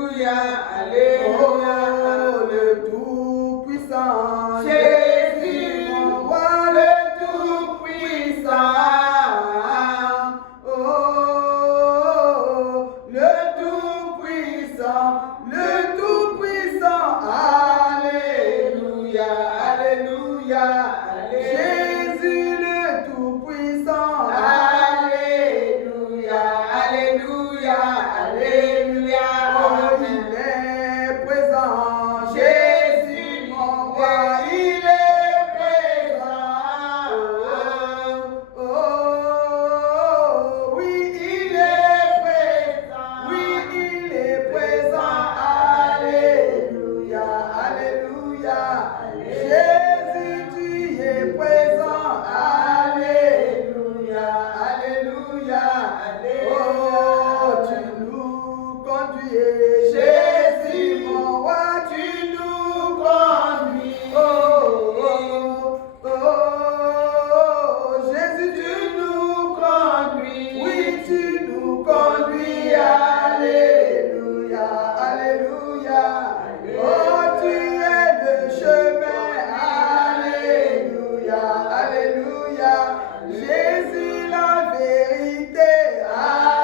Alléluia, Alléluia. Oh, le Tout-Puissant. Jésus, mon roi, le Tout-Puissant. Oh, le Tout-Puissant, le Tout-Puissant. Alléluia, Alléluia. Jésus le Tout-Puissant. Alléluia, Alléluia, Alléluia. Oh, il est présent. Jésus, mon roi, il est présent. Oh, oui, il est présent. Oui, il est présent. Alléluia, Alléluia. Jésus, tu es présent. Alléluia, Alléluia. Oh, tu nous conduis. Jésus, mon roi, tu nous conduis. Oh, Jésus, tu nous conduis. Oui, tu nous conduis. Alléluia, Alléluia. Oh, tu es le chemin. Alléluia, Alléluia. Jésus, la vérité.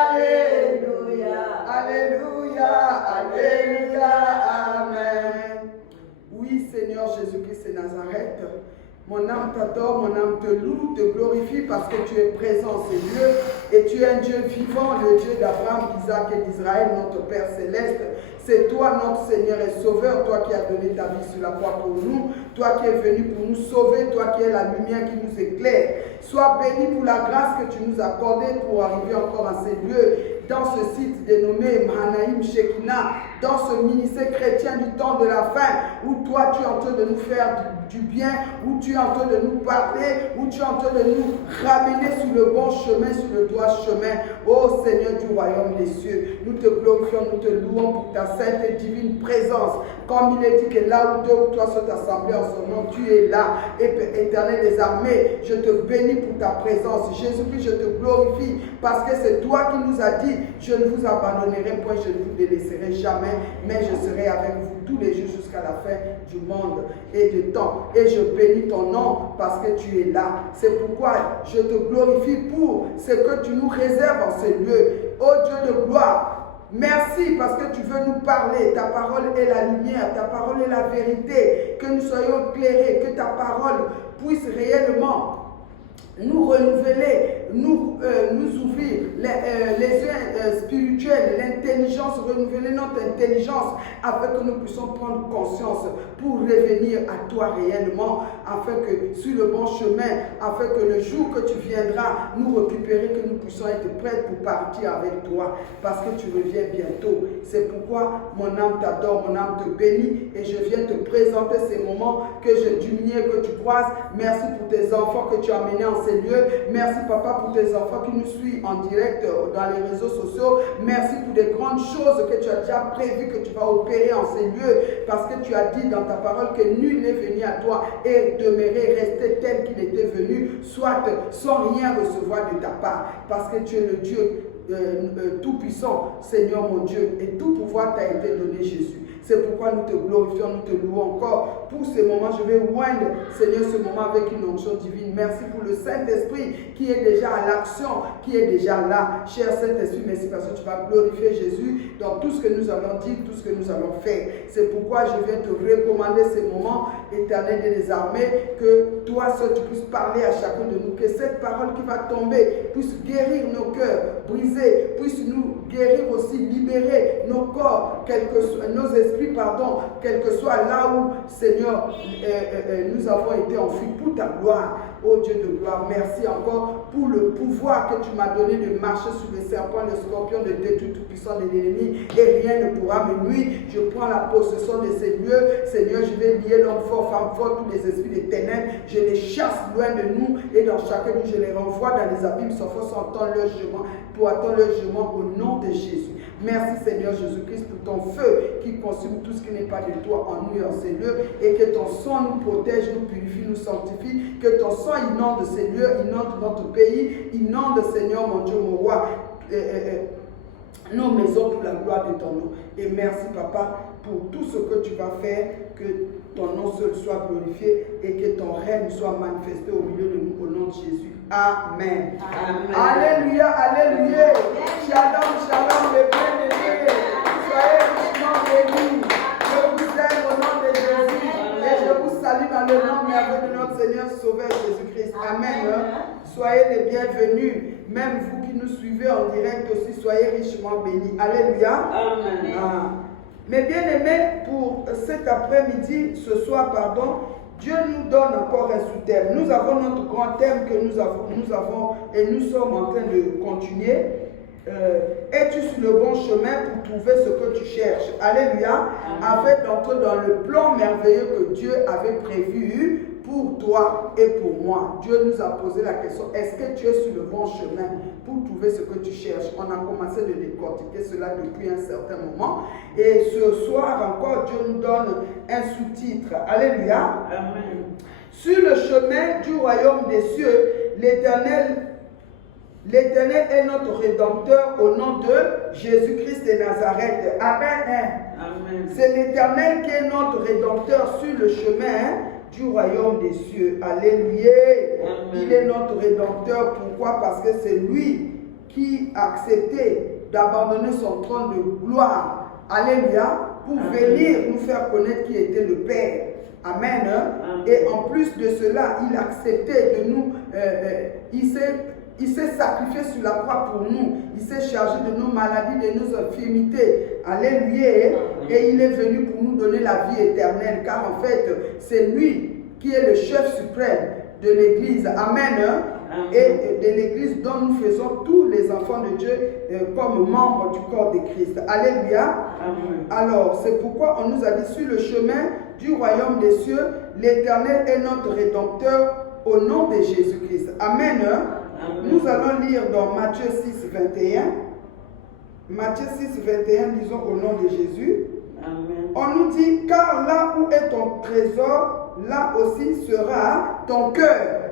Alléluia, Alléluia, Alléluia, Amen. Oui, Seigneur Jésus-Christ de Nazareth, mon âme t'adore, mon âme te loue, te glorifie parce que tu es présent en ces lieux et tu es un Dieu vivant, le Dieu d'Abraham, d'Isaac et d'Israël, notre Père céleste. C'est toi, notre Seigneur et Sauveur, toi qui as donné ta vie sur la croix pour nous, toi qui es venu pour nous sauver, toi qui es la lumière qui nous éclaire. Sois béni pour la grâce que tu nous as accordée pour arriver encore à ces lieux, dans ce site dénommé Mahanaïm Shekinah, dans ce ministère chrétien du temps de la fin, où toi tu es en train de nous faire du bien, où tu es en train de nous parler, où tu es en train de nous ramener sur le bon chemin, sur le droit chemin. Ô Seigneur du royaume des cieux, nous te glorifions, nous te louons pour ta sainte et divine présence. Comme il est dit que là où deux ou trois sont assemblés en son nom, tu es là. Et Éternel des armées, je te bénis pour ta présence. Jésus-Christ, je te glorifie parce que c'est toi qui nous as dit, je ne vous abandonnerai point, je ne vous délaisserai jamais, mais je serai avec vous tous les jours jusqu'à la fin du monde et du temps. Et je bénis ton nom parce que tu es là. C'est pourquoi je te glorifie pour ce que tu nous réserves en ces lieux. Ô Dieu de gloire, merci parce que tu veux nous parler. Ta parole est la lumière, ta parole est la vérité. Que nous soyons éclairés, que ta parole puisse réellement nous renouveler, nous ouvrir les yeux spirituels, l'intelligence, renouveler notre intelligence afin que nous puissions prendre conscience pour revenir à toi réellement, afin que sur le bon chemin, afin que le jour que tu viendras nous récupérer, que nous puissions être prêts pour partir avec toi, parce que tu reviens bientôt. C'est pourquoi mon âme t'adore, mon âme te bénit et je viens te présenter ces moments que je diminue, que tu croises. Merci pour tes enfants que tu as menés en ces lieux. Merci papa pour tes enfants qui nous suivent en direct dans les réseaux sociaux. Merci pour des grandes choses que tu as déjà prévues, que tu vas opérer en ces lieux, parce que tu as dit dans ta parole que nul n'est venu à toi et demeurer, rester tel qu'il était venu, soit sans rien recevoir de ta part, parce que tu es le Dieu tout-puissant, Seigneur mon Dieu, et tout pouvoir t'a été donné, Jésus. C'est pourquoi nous te glorifions, nous te louons encore pour ce moment. Je vais oindre, Seigneur, ce moment avec une onction divine. Merci pour le Saint-Esprit qui est déjà à l'action, qui est déjà là. Cher Saint-Esprit, merci parce que tu vas glorifier Jésus dans tout ce que nous allons dire, tout ce que nous allons faire. C'est pourquoi je viens te recommander ces moments, Éternel des armées, que toi seul tu puisses parler à chacun de nous, que cette parole qui va tomber puisse guérir nos cœurs brisés, puisse nous guérir aussi, libérer nos corps, nos esprits, pardon, quel que soit là où, Seigneur, nous avons été enfuis pour ta gloire. Oh Dieu de gloire, merci encore pour le pouvoir que tu m'as donné de marcher sur les serpents, le scorpion, de détruire tout puissant de l'ennemi, et rien ne pourra me nuire. Je prends la possession de ces lieux. Seigneur, je vais lier l'homme fort, femme forte, tous les esprits des ténèbres. Je les chasse loin de nous, et dans chacun de nous, je les renvoie dans les abîmes, sans force, entendre leur jugement, pour attendre leur jugement au nom de Jésus. Merci Seigneur Jésus-Christ pour ton feu qui consume tout ce qui n'est pas de toi en nous et en ces lieux, et que ton sang nous protège, nous purifie, nous sanctifie, que ton sang inonde ces lieux, inonde notre pays, inonde Seigneur mon Dieu, mon roi, nos maisons pour la gloire de ton nom. Et merci, Papa, pour tout ce que tu vas faire, que ton nom seul soit glorifié et que ton règne soit manifesté au milieu de nous, au nom de Jésus. Amen. Amen. Alléluia, alléluia. Shalom, shalom, les bien-aimés. Soyez richement bénis. Je vous aime au nom de Jésus. Et je vous salue dans le nom merveilleux de notre Seigneur Sauveur Jésus-Christ. Amen. Soyez les bienvenus. Même vous qui nous suivez en direct aussi, soyez richement bénis. Alléluia. Amen. Ah. Mais bien aimés, pour cet après-midi, ce soir, pardon, Dieu nous donne encore un sous-thème. Nous avons notre grand thème que nous avons et nous sommes en train de continuer. Es-tu sur le bon chemin pour trouver ce que tu cherches? Alléluia. Afin d'entrer dans le plan merveilleux que Dieu avait prévu pour toi et pour moi. Dieu nous a posé la question, est-ce que tu es sur le bon chemin pour trouver ce que tu cherches? On a commencé de décortiquer cela depuis un certain moment. Et ce soir encore, Dieu nous donne un sous-titre. Alléluia. Amen. Sur le chemin du royaume des cieux, l'Éternel est notre Rédempteur au nom de Jésus-Christ de Nazareth. Amen. Amen. C'est l'Éternel qui est notre Rédempteur sur le chemin du royaume des cieux. Alléluia. Amen. Il est notre Rédempteur. Pourquoi? Parce que c'est lui qui a accepté d'abandonner son trône de gloire. Alléluia. Pour Amen. venir nous faire connaître qui était le Père. Amen. Amen. Et en plus de cela, il a accepté de nous, il s'est sacrifié sur la croix pour nous. Il s'est chargé de nos maladies, de nos infirmités. Alléluia. Et il est venu pour nous donner la vie éternelle. Car en fait, c'est lui qui est le chef suprême de l'Église. Amen. Et de l'Église dont nous faisons tous les enfants de Dieu comme membres du corps de Christ. Alléluia. Amen. Alors, c'est pourquoi on nous a dit sur le chemin du royaume des cieux, l'Éternel est notre Rédempteur au nom de Jésus-Christ. Amen. Amen. Nous allons lire dans Matthieu 6, 21. Matthieu 6, 21, disons au nom de Jésus. Amen. On nous dit, car là où est ton trésor, là aussi sera ton cœur.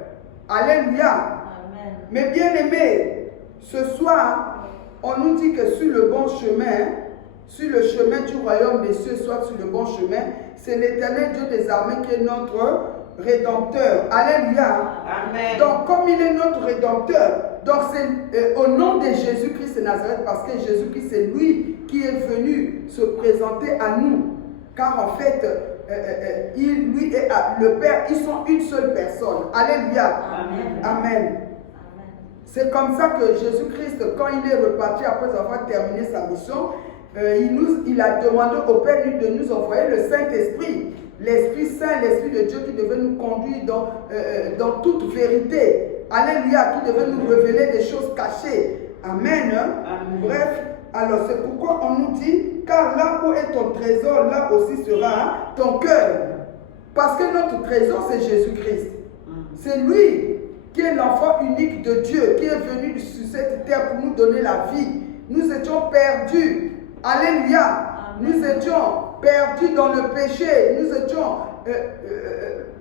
Alléluia. Amen. Mais bien aimés, ce soir, on nous dit que sur le bon chemin, sur le chemin du royaume des cieux, soit sur le bon chemin, c'est l'Éternel Dieu des armées qui est notre Rédempteur. Alléluia. Amen. Donc, comme il est notre Rédempteur, donc c'est au nom de Jésus-Christ de Nazareth, parce que Jésus-Christ, c'est lui qui est venu se présenter à nous. Car en fait, lui et le Père, ils sont une seule personne. Alléluia. Amen. Amen. C'est comme ça que Jésus-Christ, quand il est reparti après avoir terminé sa mission, il a demandé au Père de nous envoyer le Saint-Esprit, l'Esprit Saint, l'Esprit de Dieu qui devait nous conduire dans toute vérité. Alléluia, qui devait nous révéler des choses cachées. Amen. Amen. Bref, alors c'est pourquoi on nous dit, car là où est ton trésor, là aussi sera ton cœur. Parce que notre trésor, c'est Jésus-Christ. C'est lui qui est l'enfant unique de Dieu, qui est venu sur cette terre pour nous donner la vie. Nous étions perdus. Alléluia. Nous étions perdus dans le péché.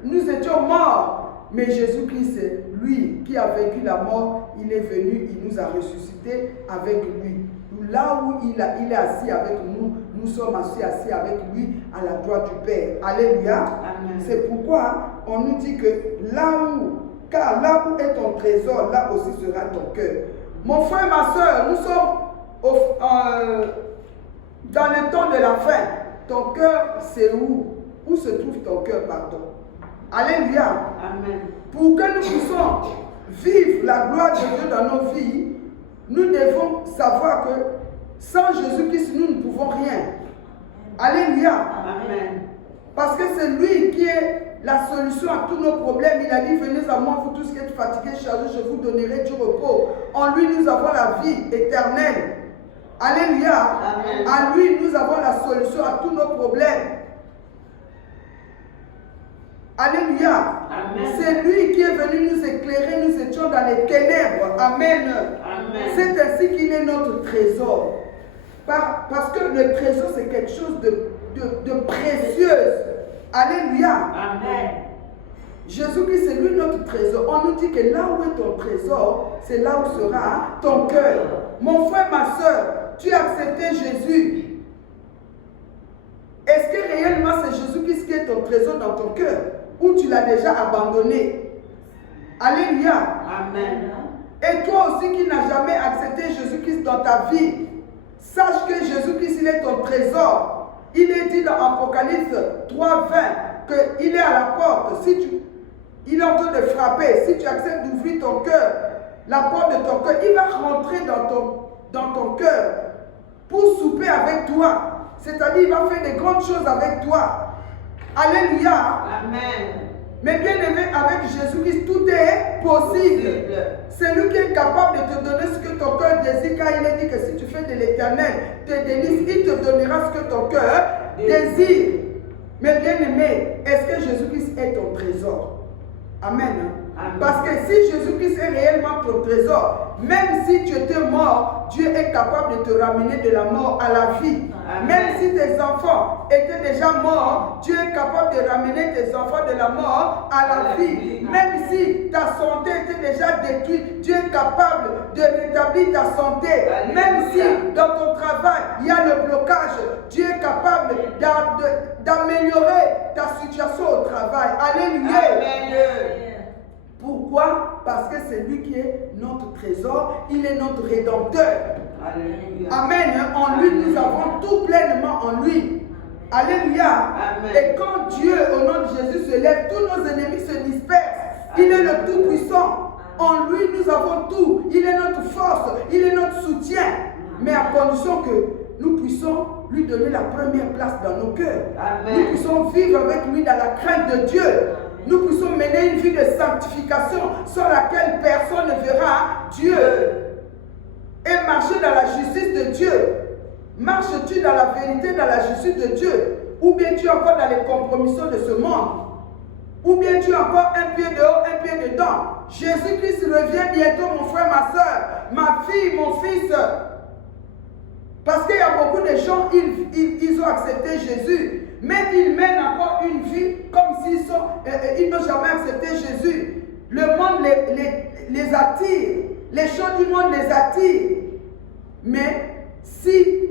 Nous étions morts. Mais Jésus-Christ, c'est lui qui a vaincu la mort. Il est venu, il nous a ressuscités avec lui. Là où il est assis avec nous, nous sommes assis avec lui à la droite du Père. Alléluia. Amen. C'est pourquoi on nous dit que car là où est ton trésor, là aussi sera ton cœur. Mon frère, ma soeur, nous sommes dans le temps de la fin. Ton cœur, c'est où? Où se trouve ton cœur, pardon? Alléluia. Amen. Pour que nous puissions vivre la gloire de Dieu dans nos vies, nous devons savoir que sans Jésus-Christ, nous ne pouvons rien. Alléluia. Amen. Parce que c'est lui qui est la solution à tous nos problèmes. Il a dit, venez à moi, vous tous qui êtes fatigués, chargés, je vous donnerai du repos. En lui, nous avons la vie éternelle. Alléluia. Amen. En lui, nous avons la solution à tous nos problèmes. Alléluia. Amen. C'est lui qui est venu nous éclairer. Nous étions dans les ténèbres. Amen. Amen. C'est ainsi qu'il est notre trésor. Parce que le trésor, c'est quelque chose de précieux. Alléluia. Amen. Jésus-Christ, c'est lui notre trésor. On nous dit que là où est ton trésor, c'est là où sera ton cœur. Mon frère, ma soeur, tu as accepté Jésus, est-ce que réellement c'est Jésus-Christ qui est ton trésor dans ton cœur ou tu l'as déjà abandonné? Alléluia. Amen. Et toi aussi qui n'as jamais accepté Jésus-Christ dans ta vie, sache que Jésus-Christ, il est ton trésor. Il est dit dans Apocalypse 3:20 qu'il est à la porte. Il est en train de frapper. Si tu acceptes d'ouvrir ton cœur, la porte de ton cœur, il va rentrer dans ton cœur pour souper avec toi. C'est-à-dire, il va faire des grandes choses avec toi. Alléluia. Amen. Mais bien aimé, avec Jésus-Christ, tout est possible. C'est lui qui est capable de te donner ce que ton cœur désire, car il est dit que si tu fais de l'éternel tes délices, il te donnera ce que ton cœur désire. Mais bien aimé, est-ce que Jésus-Christ est ton trésor? Amen. Amen. Parce que si Jésus-Christ est réellement ton trésor, même si tu étais mort, Dieu est capable de te ramener de la mort à la vie. Amen. Même si tes enfants étaient déjà morts, Dieu est capable de ramener tes enfants de la mort à la vie. Même si ta santé était déjà détruite, Dieu est capable de rétablir ta santé. Alléluia. Même si dans ton travail, il y a le blocage, Dieu est capable d'améliorer ta situation au travail. Alléluia. Amen. Pourquoi? Parce que c'est lui qui est notre trésor, il est notre rédempteur. Alléluia. Amen. En lui, nous avons tout pleinement en lui. Alléluia. Amen. Et quand Dieu, au nom de Jésus, se lève, tous nos ennemis se dispersent. Il est le Tout-Puissant. En lui, nous avons tout. Il est notre force, il est notre soutien. Mais à condition que nous puissions lui donner la première place dans nos cœurs. Amen. Nous puissions vivre avec lui dans la crainte de Dieu. Nous puissions mener une vie de sanctification sans laquelle personne ne verra Dieu. Et marcher dans la justice de Dieu. Marches-tu dans la vérité, dans la justice de Dieu? Ou bien tu es encore dans les compromissions de ce monde? Ou bien tu es encore un pied dehors, un pied dedans? Jésus-Christ revient bientôt, mon frère, ma soeur, ma fille, mon fils. Parce qu'il y a beaucoup de gens, ils ont accepté Jésus. Mais ils mènent encore une vie comme s'ils n'ont jamais accepté Jésus. Le monde les attire. Les choses du monde les attirent. Mais si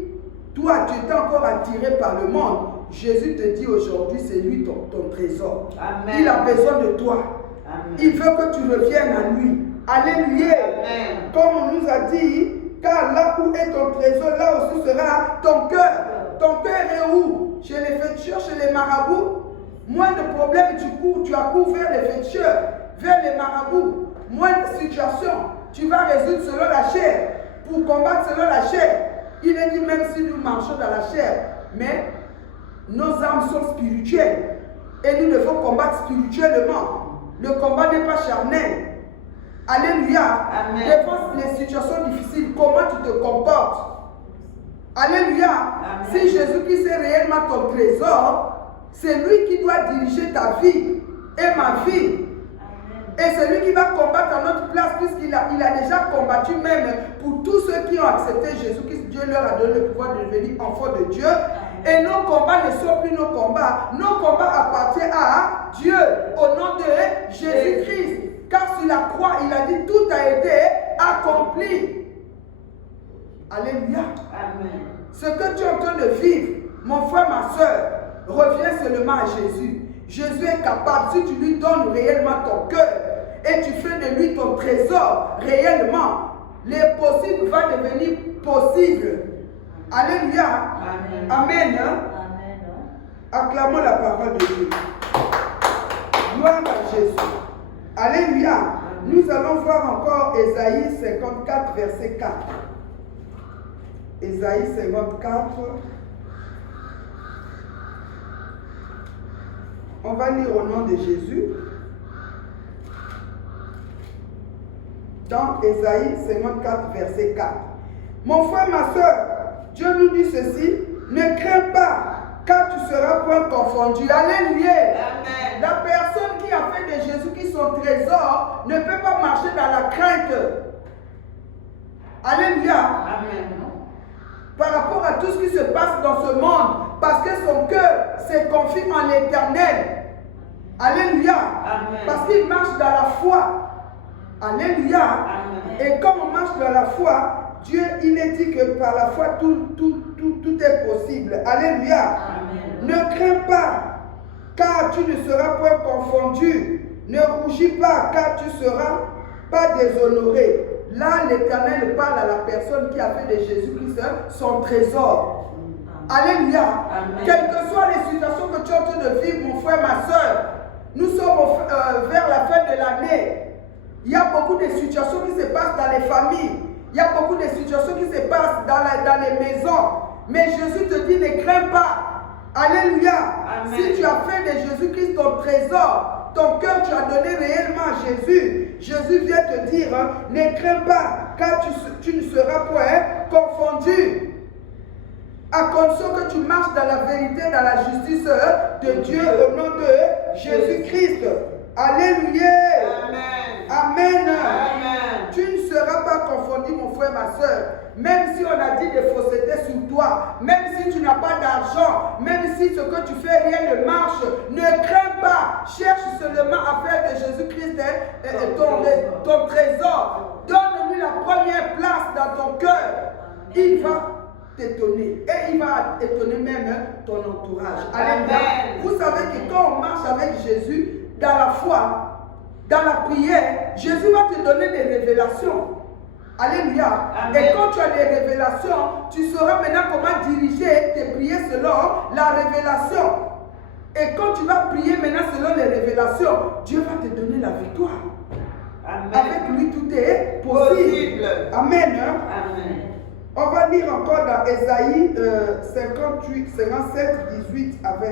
toi, tu es encore attiré par le monde, Jésus te dit aujourd'hui, c'est lui ton trésor. Amen. Il a besoin de toi. Amen. Il veut que tu reviennes à lui. Alléluia. Amen. Comme on nous a dit, car là où est ton trésor, là aussi sera ton cœur. Ton cœur est où? Chez les féticheurs, chez les marabouts. Moins de problèmes, tu accours vers les féticheurs, vers les marabouts. Moins de situations, tu vas résoudre selon la chair. Pour combattre selon la chair. Il est dit même si nous marchons dans la chair, mais nos âmes sont spirituelles. Et nous devons combattre spirituellement. Le combat n'est pas charnel. Alléluia. Amen. Devant les situations difficiles, comment tu te comportes? Alléluia. Amen. Si Jésus-Christ est réellement ton trésor, c'est lui qui doit diriger ta vie et ma vie. Et c'est lui qui va combattre à notre place, puisqu'il a déjà combattu même pour tous ceux qui ont accepté Jésus-Christ. Dieu leur a donné le pouvoir de devenir enfants de Dieu. Et nos combats ne sont plus nos combats. Nos combats appartiennent à Dieu au nom de Jésus-Christ. Car sur la croix, il a dit tout a été accompli. Alléluia. Amen. Ce que tu es en train de vivre, mon frère, ma soeur, reviens seulement à Jésus. Jésus est capable, si tu lui donnes réellement ton cœur et tu fais de lui ton trésor réellement, l'impossible va devenir possible. Alléluia. Amen. Amen. Acclamons la parole de Dieu. Gloire à Jésus. Alléluia. Nous allons voir encore Ésaïe 54, verset 4. Ésaïe 54. On va lire au nom de Jésus. Dans Ésaïe 54, verset 4. Mon frère, ma soeur, Dieu nous dit ceci, ne crains pas, car tu seras point confondu. Alléluia. Amen. La personne qui a fait de Jésus-Christ son trésor ne peut pas marcher dans la crainte. Alléluia. Amen. Par rapport à tout ce qui se passe dans ce monde, parce que son cœur se confie en l'Éternel. Alléluia. Amen. Parce qu'il marche dans la foi. Alléluia. Amen. Et comme on marche dans la foi, Dieu, il est dit que par la foi, tout est possible. Alléluia. Amen. Ne crains pas, car tu ne seras point confondu. Ne rougis pas, car tu ne seras pas déshonoré. Là, l'Éternel parle à la personne qui a fait de Jésus-Christ son trésor. Alléluia. Amen. Quelles que soient les situations que tu es en train de vivre, mon frère, ma soeur, nous sommes vers la fin de l'année. Il y a beaucoup de situations qui se passent dans les familles. Il y a beaucoup de situations qui se passent dans les maisons. Mais Jésus te dit, ne crains pas. Alléluia. Amen. Si tu as fait de Jésus-Christ ton trésor, ton cœur, tu as donné réellement à Jésus. Jésus vient te dire, ne crains pas, car tu ne seras point confondu. À condition que tu marches dans la vérité, dans la justice de Dieu au nom de Jésus-Christ. Alléluia. Amen. Amen. Amen. Tu ne seras pas confondu, mon frère, ma soeur. Même si on a dit des faussetés sur toi, même si tu n'as pas d'argent, même si ce que tu fais, rien ne marche, ne crains pas. Cherche seulement à faire de Jésus-Christ ton trésor. Donne-lui la première place dans ton cœur. Il va t'étonner. Et il va étonner même ton entourage. Alléluia. Amen. Vous savez que quand on marche avec Jésus, dans la foi, dans la prière, Jésus va te donner des révélations. Alléluia. Amen. Et quand tu as des révélations, tu sauras maintenant comment diriger tes prières selon la révélation. Et quand tu vas prier maintenant selon les révélations, Dieu va te donner la victoire. Amen. Avec lui, tout est possible. Amen. Amen. On va lire encore dans Ésaïe 58, 57, 18 à 21.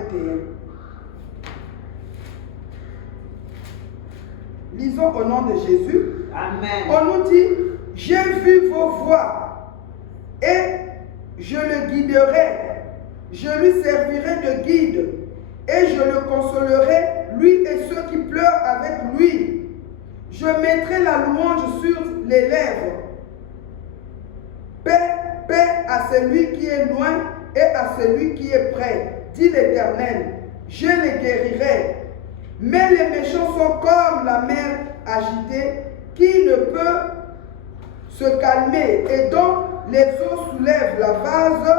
Lisons au nom de Jésus. Amen. On nous dit, j'ai vu vos voies et je le guiderai. Je lui servirai de guide et je le consolerai, lui et ceux qui pleurent avec lui. Je mettrai la louange sur les lèvres. Paix, paix à celui qui est loin et à celui qui est près, dit l'Éternel. Je les guérirai. Mais les méchants sont comme la mer agitée qui ne peut se calmer et dont les eaux soulèvent la vase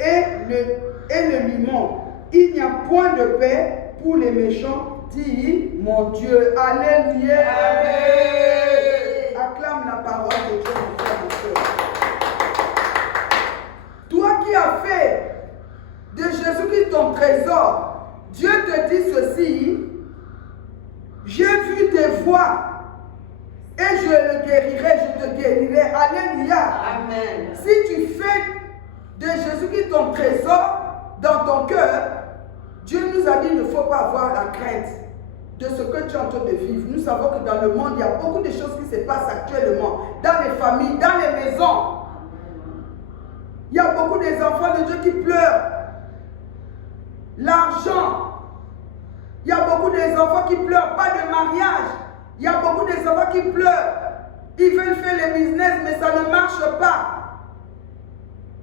et le limon. Il n'y a point de paix pour les méchants, dit mon Dieu. Alléluia. Amen. Acclame la parole de Dieu, mon frère, mon soeur. Toi qui as fait de Jésus-Christ ton trésor, Dieu te dit ceci, j'ai vu tes voies et je le guérirai, je te guérirai. Alléluia. Amen. Si tu fais de Jésus-Christ ton trésor dans ton cœur, Dieu nous a dit qu'il ne faut pas avoir la crainte de ce que tu es en train de vivre. Nous savons que dans le monde, il y a beaucoup de choses qui se passent actuellement, dans les familles, dans les maisons. Il y a beaucoup d'enfants de Dieu qui pleurent. L'argent. Il y a beaucoup d'enfants qui pleurent, pas de mariage. Il y a beaucoup d'enfants qui pleurent. Ils veulent faire le business, mais ça ne marche pas.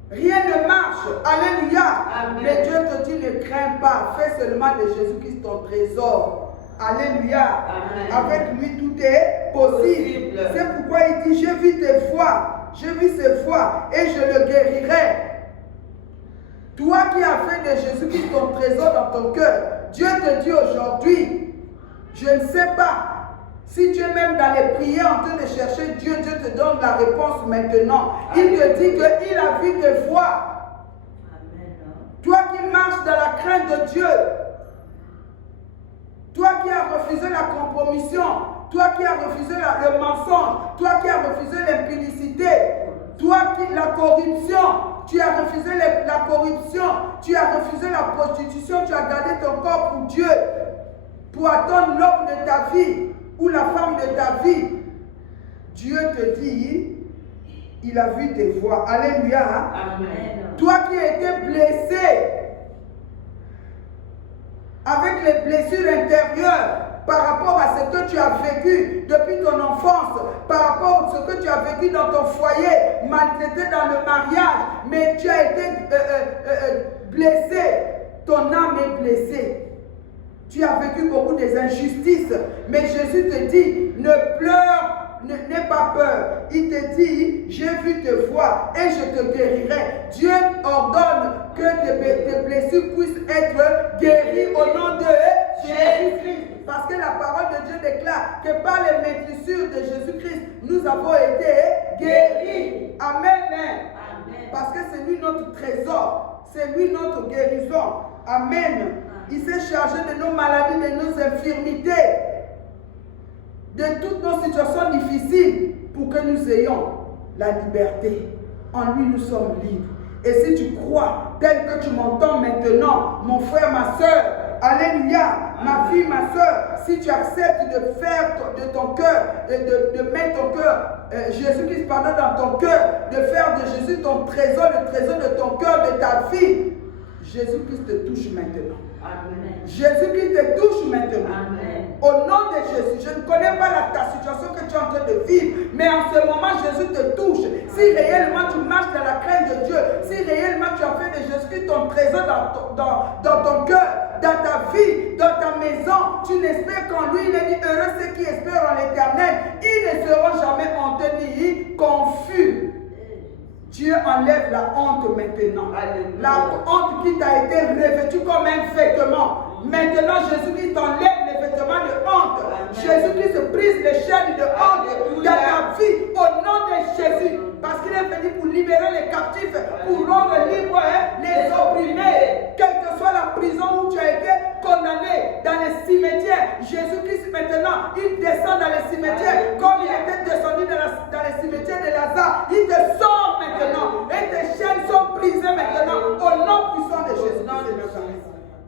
Rien ne marche. Alléluia. Amen. Mais Dieu te dit, ne crains pas. Fais seulement de Jésus-Christ ton trésor. Alléluia. Amen. Avec lui, tout est possible. Possible. C'est pourquoi il dit, j'ai vu tes voies. J'ai vu ses voies et je le guérirai. Toi qui as fait de Jésus-Christ ton trésor dans ton cœur, Dieu te dit aujourd'hui, je ne sais pas, si tu es même dans les prières en train de chercher Dieu, Dieu te donne la réponse maintenant. Il te dit qu'il a vu tes voies. Toi qui marches dans la crainte de Dieu, toi qui as refusé la compromission, toi qui as refusé le mensonge, toi qui as refusé l'impudicité, toi qui la corruption, tu as refusé la corruption, tu as refusé la prostitution, tu as gardé ton corps pour Dieu, pour attendre l'homme de ta vie ou la femme de ta vie. Dieu te dit, il a vu tes voies. Alléluia. Amen. Toi qui as été blessé avec les blessures intérieures par rapport à ce que tu as vécu depuis ton enfance, par rapport à ce que tu as vécu dans ton foyer, maltraité dans le mariage, mais tu as été blessé, ton âme est blessée. Tu as vécu beaucoup des injustices, mais Jésus te dit, ne pleure, n'aie pas peur. Il te dit, j'ai vu tes voies et je te guérirai. Dieu ordonne que tes blessures puissent être guéries au nom de Jésus-Christ. Parce que la parole de Dieu déclare que par les maîtrisures de Jésus-Christ, nous avons été guéris. Amen. Parce que c'est lui notre trésor. C'est lui notre guérison. Amen. Il s'est chargé de nos maladies, de nos infirmités, de toutes nos situations difficiles pour que nous ayons la liberté. En lui, nous sommes libres. Et si tu crois, tel que tu m'entends maintenant, mon frère, ma soeur, alléluia, ma fille, ma soeur, si tu acceptes de faire de ton cœur, de mettre ton cœur, Jésus-Christ pardon dans ton cœur, de faire de Jésus ton trésor, le trésor de ton cœur, de ta vie, Jésus-Christ te touche maintenant. Amen. Jésus-Christ te touche maintenant. Amen. Au nom de Jésus, je ne connais pas ta situation que tu es en train de vivre, mais en ce moment, Jésus te touche. Si réellement tu marches dans la crainte de Dieu, si réellement tu as fait de Jésus-Christ ton trésor dans ton cœur, dans ta vie, dans ta maison, tu n'espères qu'en lui. Il est dit, heureux ceux qui espèrent en l'Éternel. Ils ne seront jamais honteux ni confus. Dieu enlève la honte maintenant. Alléluia. La honte qui t'a été revêtue comme un vêtement. Maintenant, Jésus-Christ t'enlève les vêtements de honte. Jésus-Christ brise les chaînes de honte dans ta vie au nom de Jésus. Parce qu'il est venu pour libérer les captifs, pour rendre libres les opprimés. Quelle que soit la prison où tu as été condamné, dans les cimetières, Jésus-Christ maintenant, il descend dans les cimetières comme il était descendu dans les cimetières de Lazare. Il te sort maintenant et tes chaînes sont brisées maintenant au nom puissant de Jésus.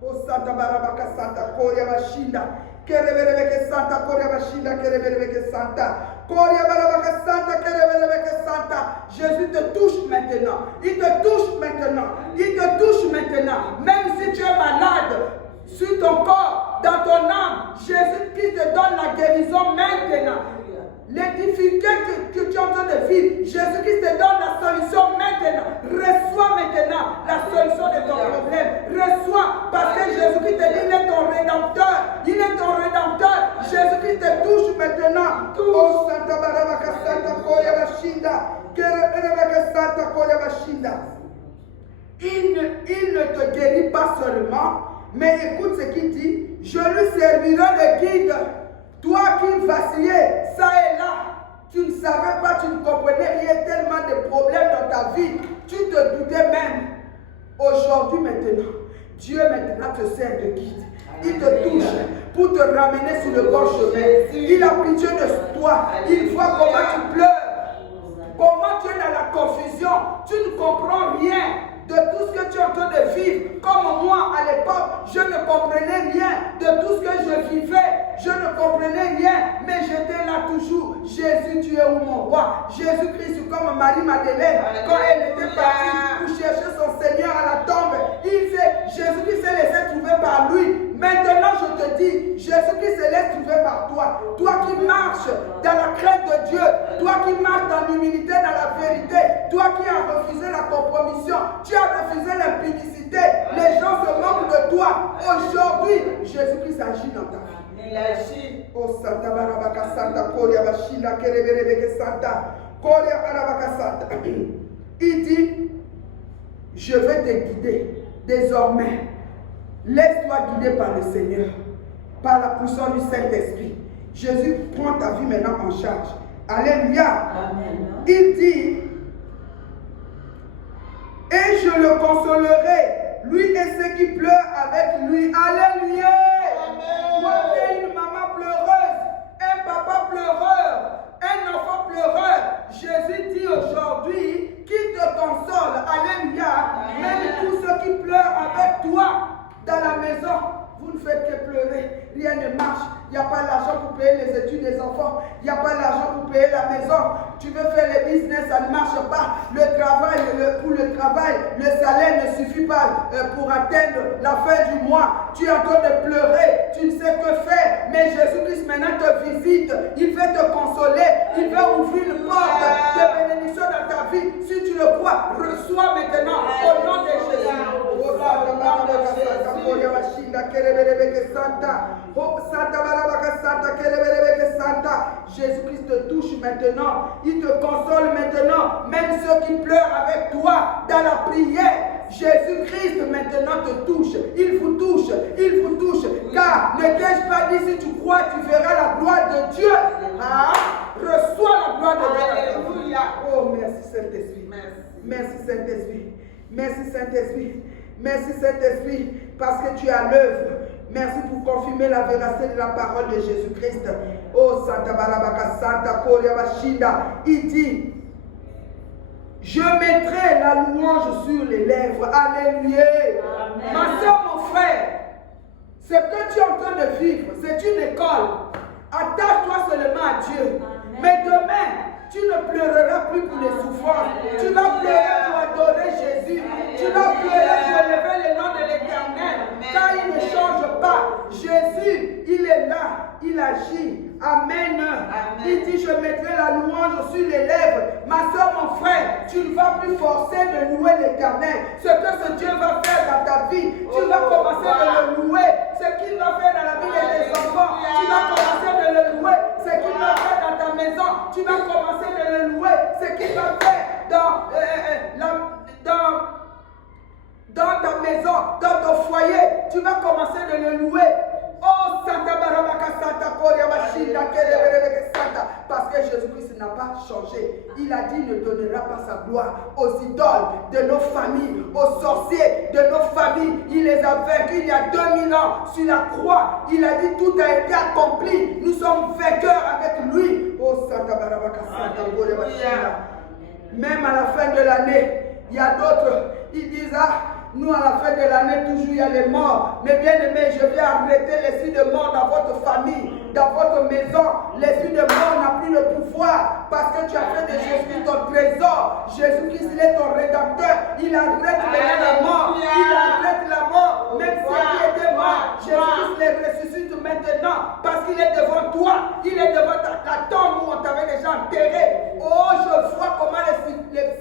Oh Santa Barabaka Santa Koria Bashinda. Kerebereke Santa Koria Bashinda. Kerebereke Santa. Koria Barabaka Santa. Kerebereke Santa. Jésus te touche maintenant. Il te touche maintenant. Il te touche maintenant. Même si tu es malade sur ton corps, dans ton âme, Jésus qui te donne la guérison maintenant. Les difficultés que tu es en train de vivre, Jésus-Christ te donne la solution maintenant. Reçois maintenant la solution de ton problème. Reçois, parce que Jésus-Christ te dit, il est ton rédempteur. Il est ton rédempteur. Jésus-Christ te touche maintenant. Oh Santa Barabaka Santa Koya Bashinda. Kerebeka Santa Koya Bashinda. Il ne te guérit pas seulement, mais écoute ce qu'il dit. Je lui servirai de guide. Toi qui vacillais, ça et là, tu ne savais pas, tu ne comprenais rien, tellement de problèmes dans ta vie, tu te doutais même. Aujourd'hui, maintenant, Dieu maintenant te sert de guide. Il te touche pour te ramener sur le bon chemin. Il a pitié de toi. Il voit comment tu pleures, comment tu es dans la confusion. Tu ne comprends rien de tout ce que tu es en train de vivre. Comme moi, à l'époque, je ne comprenais rien de tout ce que je vivais. Je ne comprenais rien, mais j'étais là toujours. Jésus, tu es où mon roi? Jésus-Christ, comme Marie-Madeleine, quand elle était partie pour chercher son Seigneur à la tombe, Jésus-Christ s'est laissé trouver par lui. Maintenant, je te dis, Jésus-Christ se laisse trouver par toi. Toi qui marches dans la crainte de Dieu, toi qui marches dans l'humilité, dans la vérité, toi qui as refusé la compromission, tu as refusé l'impudicité, les gens se moquent de toi. Aujourd'hui, Jésus-Christ agit dans ta vie. Il agit. Oh Santa Barabaka Santa Koria Bashinda Kerebereke Santa Koria Barabaka Santa. Il dit, je vais te guider désormais. Laisse-toi guider par le Seigneur, par la puissance du Saint-Esprit. Jésus prend ta vie maintenant en charge. Alléluia. Amen. Il dit, et je le consolerai, lui et ceux qui pleurent avec lui. Alléluia. Amen. Toi, tu es une maman pleureuse, un papa pleureur, un enfant pleureur. Jésus dit aujourd'hui qu'il te console. Alléluia. Même tous ceux qui pleurent avec toi dans la maison, vous ne faites que pleurer. Rien ne marche. Il n'y a pas l'argent pour payer les études des enfants. Il n'y a pas l'argent pour payer la maison. Tu veux faire les business, ça ne marche pas. Le travail, pour le travail, le salaire ne suffit pas pour atteindre la fin du mois. Tu es en train de pleurer. Tu ne sais que faire. Mais Jésus-Christ maintenant te visite. Il veut te consoler. Il veut ouvrir une porte de bénédiction dans ta vie. Si tu le crois, reçois maintenant au nom de Jésus. Au nom de Jésus. Shinda Kerebelebeke Santa. Oh Santa Barabaka Santa Kerebelebeke Santa. Jésus-Christ te touche maintenant. Il te console maintenant. Même ceux qui pleurent avec toi dans la prière. Jésus-Christ maintenant te touche. Il vous touche. Il vous touche. Car ne t'ai-je pas dit, si tu crois, tu verras la gloire de Dieu. Ah, reçois la gloire de Dieu. Alléluia. Oh, merci Saint-Esprit. Merci Saint-Esprit. Merci Saint-Esprit. Merci Saint-Esprit parce que tu es à l'œuvre. Merci pour confirmer la véracité de la parole de Jésus-Christ. Oh Santa Barabaka Santa Koryabashinda. Il dit, je mettrai la louange sur les lèvres. Alléluia. Amen. Ma soeur, mon frère, ce que tu es en train de vivre, c'est une école. Attache-toi seulement à Dieu. Amen. Mais demain, tu ne pleureras plus pour les souffrances. Tu vas pleurer pour adorer Jésus. Tu vas pleurer pour élever le nom de l'Éternel. Car il ne change pas. Jésus, il est là. Il agit. Amen. Il dit, je mettrai la louange sur les lèvres. Ma soeur, mon frère, tu ne vas plus forcer de louer l'Éternel. Ce que ce Dieu va faire dans ta vie, tu vas commencer de le louer. Ce qu'il va faire dans la vie de tes enfants, tu vas commencer de le louer. Ce qu'il va faire dans ta maison, tu vas commencer de le louer. Ce qu'il va faire dans ta maison, dans ton foyer, tu vas commencer de le louer. Oh Santa Barabaka Santa Koryabashinda Kerebelebeke Santa. Parce que Jésus-Christ n'a pas changé. Il a dit, ne donnera pas sa gloire aux idoles de nos familles, aux sorciers de nos familles. Il les a vaincus il y a 2000 ans sur la croix. Il a dit, tout a été accompli. Nous sommes vainqueurs avec lui. Oh Santa Barabaka Santa Koryabashinda. Même à la fin de l'année, il y a d'autres, ils disent, nous, à la fin de l'année, toujours il y a les morts. Mais bien aimé, je viens arrêter l'esprit de mort dans votre famille, dans votre maison. L'esprit de mort n'a plus le pouvoir parce que tu as fait de Jésus ton trésor. Jésus-Christ, il est ton rédacteur. Il arrête maintenant la mort. Il arrête la mort. Même ceux qui étaient morts, Jésus-Christ les ressuscite maintenant parce qu'il est devant toi. Il est devant la tombe où on t'avait déjà enterré. Oh, je vois comment les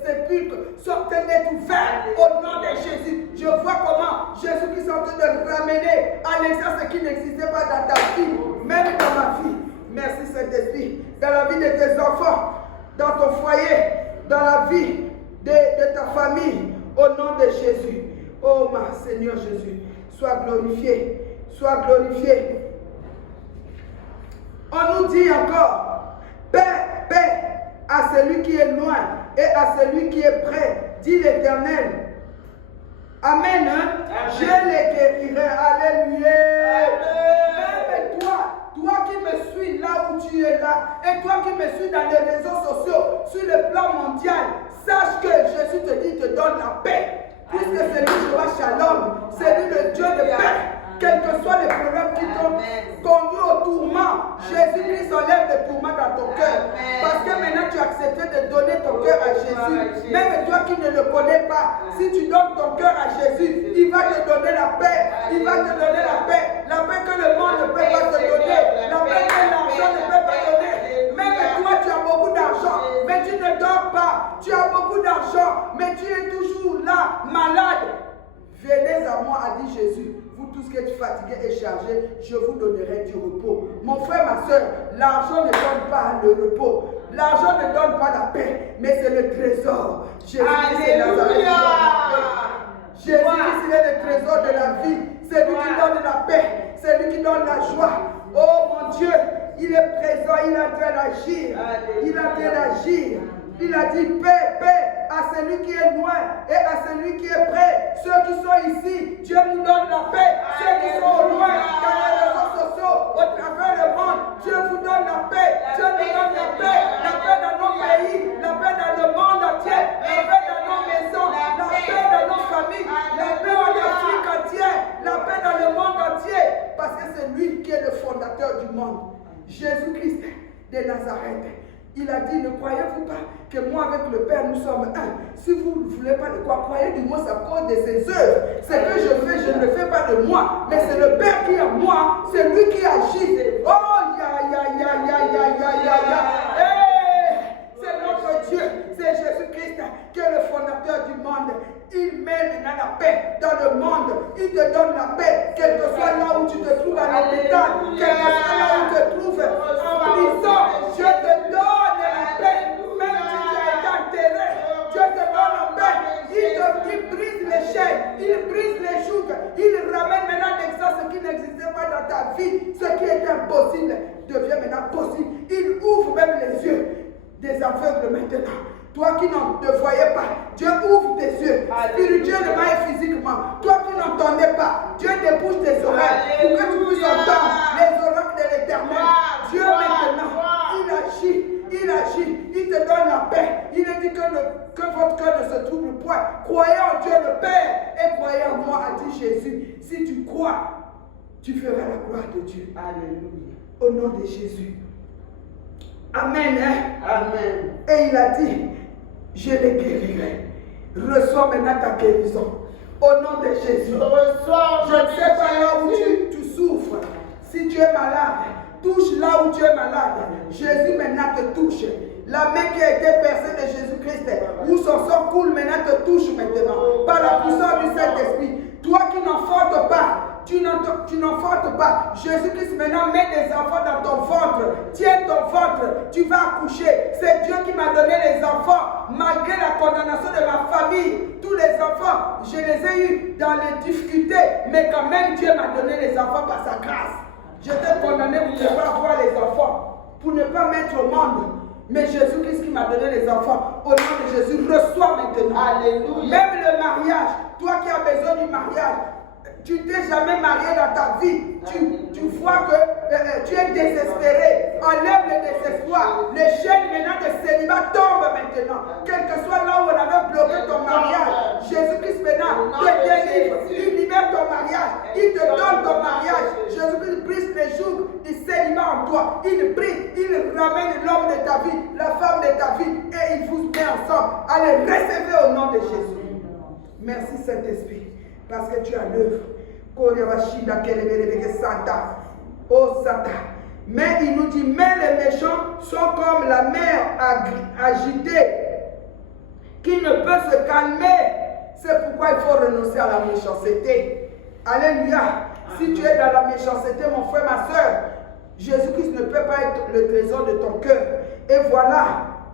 sépulcres sont ouverts au nom de Jésus. Je vois comment Jésus-Christ est en train de ramener à l'existence ce qui n'existait pas dans ta vie, même dans ma vie. Merci Saint-Esprit. Dans la vie de tes enfants, dans ton foyer, dans la vie de ta famille, au nom de Jésus. Oh, ma Seigneur Jésus, sois glorifié, sois glorifié. On nous dit encore, paix, paix à celui qui est loin et à celui qui est près, dit l'Éternel. Amen. Je les guérirai. Alléluia. Même toi qui me suis là où tu es là, et toi qui me suis dans les réseaux sociaux, sur le plan mondial, sache que Jésus te dit, te donne la paix. Puisque c'est lui Jéhovah Shalom, c'est lui le Dieu de paix. Quels que soient les problèmes qui t'ont conduit au tourment, Jésus-Christ enlève le tourment dans ton cœur. Parce que maintenant tu as accepté de donner ton cœur à Jésus. Même toi qui ne le connais pas, si tu donnes ton cœur à Jésus, il va te donner la paix. Il va te donner la paix. La paix que le monde ne peut pas te donner. La paix que l'argent ne peut pas donner. Même toi tu as beaucoup d'argent, mais tu ne dors pas. Tu as beaucoup d'argent, mais tu es toujours là, malade. Venez à moi, a dit Jésus. Vous tous qui êtes fatigués et chargés, je vous donnerai du repos. Mon frère, ma soeur, l'argent ne donne pas le repos. L'argent ne donne pas la paix, mais c'est le trésor. Jésus-Christ est Nazareth. Jésus-Christ est le trésor de la vie. C'est lui qui donne la paix. C'est lui qui donne la joie. Oh mon Dieu, il est présent, il est en train d'agir. Il est en train d'agir. Il a dit paix, paix à celui qui est loin et à celui qui est près. Ceux qui sont ici, Dieu nous donne la paix. Ceux qui sont au loin, dans les réseaux sociaux, au travers le monde, Dieu vous donne la paix. Dieu nous donne la paix dans nos pays, la paix dans le monde entier, la paix dans nos maisons, la paix dans nos familles, la paix en Afrique entière, la paix dans le monde entier. Parce que c'est lui qui est le fondateur du monde. Jésus-Christ de Nazareth. Il a dit, ne croyez-vous pas que moi avec le Père nous sommes un? Si vous ne voulez pas de quoi, croyez du moins à cause de ses œuvres. Ce que je fais, je ne le fais pas de moi, mais c'est le Père qui est en moi, c'est lui qui agit. Oh, c'est notre Dieu, c'est Jésus-Christ qui est le fondateur du monde. Il met maintenant la paix dans le monde. Il te donne la paix, quel que soit là où tu te trouves à l'hôpital, quel que soit là où tu te trouves en prison. Dieu te donne la paix, même si tu as été enterré. Dieu te donne la paix. Il brise les chaînes, il brise les jougs, il ramène maintenant l'existence ce qui n'existait pas dans ta vie. Ce qui était impossible devient maintenant possible. Il ouvre même les yeux des aveugles maintenant. Toi qui ne te voyais pas, Dieu ouvre tes yeux, spirituellement et physiquement. Toi qui n'entendais pas, Dieu débouche tes oreilles pour que tu puisses entendre les oracles de l'Éternel. Dieu maintenant, il agit, il te donne la paix. Il a dit que votre cœur ne se trouble point. Croyez en Dieu le Père et croyez en moi, a dit Jésus. Si tu crois, tu feras la gloire de Dieu. Alléluia. Au nom de Jésus. Amen. Hein? Amen. Et il a dit, je les guérirai. Reçois maintenant ta guérison. Au nom de Jésus. Je ne sais pas là où tu souffres. Si tu es malade, touche là où tu es malade. Jésus maintenant te touche. La main qui a été percée de Jésus-Christ, où son sang coule maintenant te touche maintenant. Par la puissance du Saint-Esprit. Toi qui n'enfantes pas, tu n'enfantes pas. Jésus-Christ maintenant met des enfants dans ton ventre. Tiens ton ventre, tu vas accoucher. C'est Dieu qui m'a donné les enfants. Malgré la condamnation de ma famille, tous les enfants, je les ai eus dans les difficultés. Mais quand même, Dieu m'a donné les enfants par sa grâce. J'étais condamné pour ne pas avoir les enfants, pour ne pas mettre au monde. Mais Jésus-Christ qui m'a donné les enfants, au nom de Jésus, reçois maintenant. Alléluia. Même le mariage, toi qui as besoin du mariage, tu ne t'es jamais marié dans ta vie. Tu vois que tu es désespéré. Enlève le désespoir. Les chaînes maintenant de célibat tombent maintenant. Quel que soit là où on avait bloqué ton mariage, Jésus-Christ maintenant te délivre. Il libère ton mariage. Il te donne ton mariage. Jésus-Christ brise les jours du célibat en toi. Il brise, il ramène l'homme de ta vie, la femme de ta vie, et il vous met ensemble. Allez, recevez au nom de Jésus. Merci Saint-Esprit, parce que tu as l'œuvre. Oh Satan. Mais il nous dit, mais les méchants sont comme la mer agitée qui ne peut se calmer. C'est pourquoi il faut renoncer à la méchanceté. Alléluia. Si tu es dans la méchanceté, mon frère, ma soeur, Jésus-Christ ne peut pas être le trésor de ton cœur. Et voilà,